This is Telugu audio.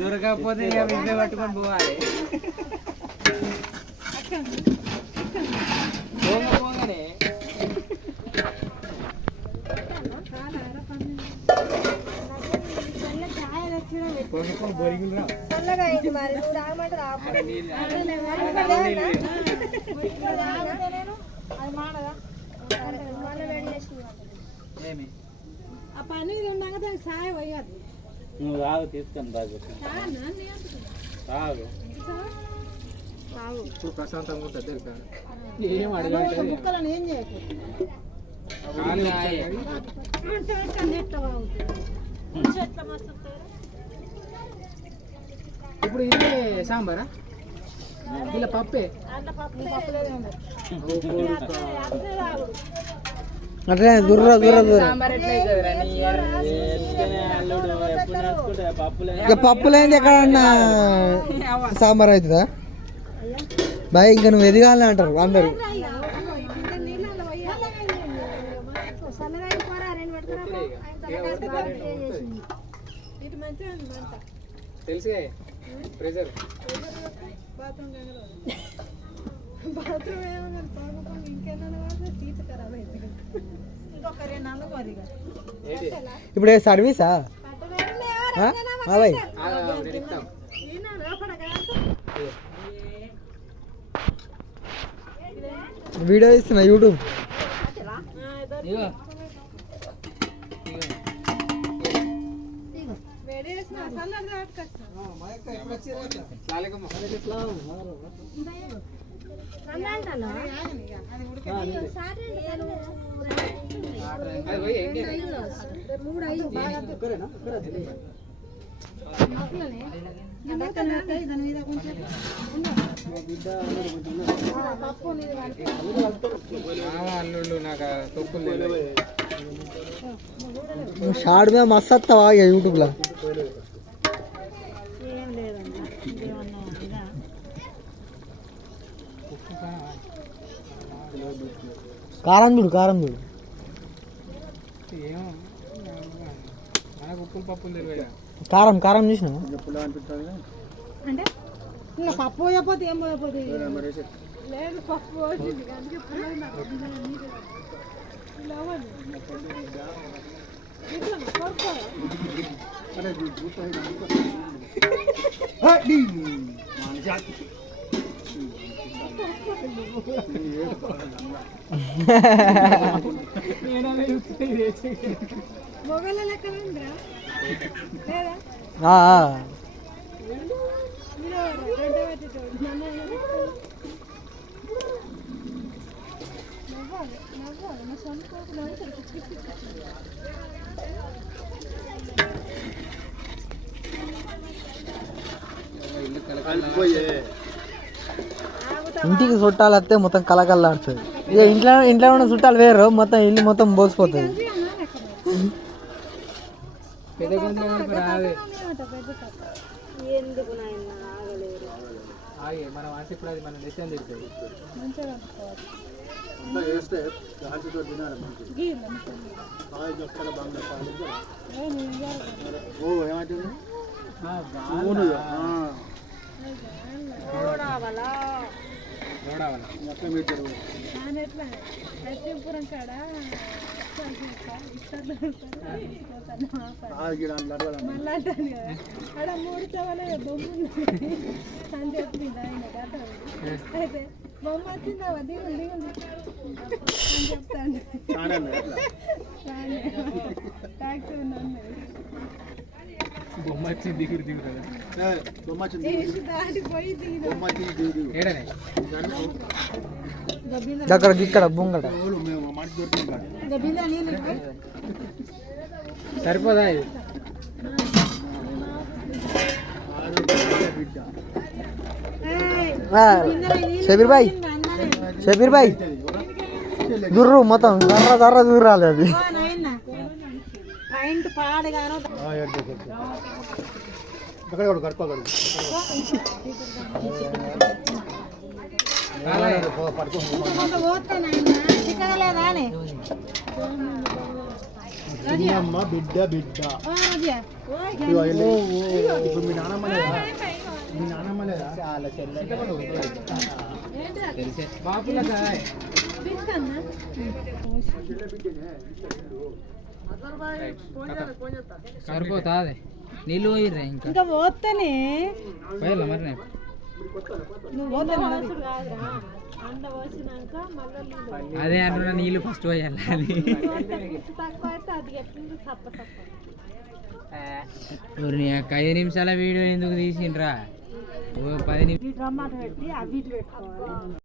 దొరకకపోతే పట్టుకొని పోవాలి. పోగానే పని ఉన్నాక దానికి సాయ పోయాలి. నువ్వు రాదు తీసుకొని రాదు ఇప్పుడు ప్రశాంతంగా ఉంటుంది తెలుసా. ఏం అడగలేదు ముక్కలను ఏం చేయకు. ఇప్పుడు ఇది సాంబారా ఇలా పప్పే అట్లా దూర దూర దూర ఇక పప్పులేంది ఎక్కడన్నా సాంబార్ అవుతుందా బాయ్? ఇంకా నువ్వు ఎదగాలని అంటారు అందరు. తెలుసుగా ప్రెజర్ ఇప్పుడు ఏ సర్వీసా బాయ్? వీడియో ఇస్తున్నా యూట్యూబ్. షార్ట్ మీద మస్తు వస్తావా యూట్యూబ్లో? కారం చూడు కారం చూడు. కారం కారం చూసిన అంటే ఇంకా పప్పు పోయకపోతే ఏం పోయకపోతే లేదు పప్పు పోసింది మొగల లెక్క ఇంటికి చుట్టాలు వస్తే మొత్తం కలకల్లాడుతుంది. ఇక ఇంట్లో ఉన్న చుట్టాలు వేరు, మొత్తం ఇల్లు మొత్తం పోసిపోతుంది. మనం అంటే ఇప్పుడు అది మన డిసిషన్ తిరుగుతుంది. అయితే బొమ్మ వచ్చిందా దిగులు దిగులు అని చెప్తాను. బొమ్మ వచ్చింది దిగురు దిగురు దాటిపోయి దగ్గర ఇక్కడ బొంగట సరిపోదా ఇది? షబీర్ భాయ్ దుర్రు మొత్తం దర్ర దర్ర దూరాలి అది. పడుకో చిన్నమ్మ బిడ్డ బిడ్డ రాజా ఇప్పుడు మీ నాన్నమ్మ లేదా మీ నాన్నమ్మ లేదా చాలా తెలిసే బాపుల కాయ్ తీసుకన్నా సరిపోతా అదే నీళ్ళు పోయిర్రా ఇంకా ఇంకా పోతేనే పోయాలా మరి నేను నువ్వు పోతాను అదే అంటున్నా నీళ్ళు ఫస్ట్ పోయాలి అని ఊరిని ఒక్క 5 నిమిషాల వీడియో ఎందుకు తీసిండ్రా ఓ 10 నిమిషాలు టమాటా పెట్టి అవి పెట్టుకోవాలి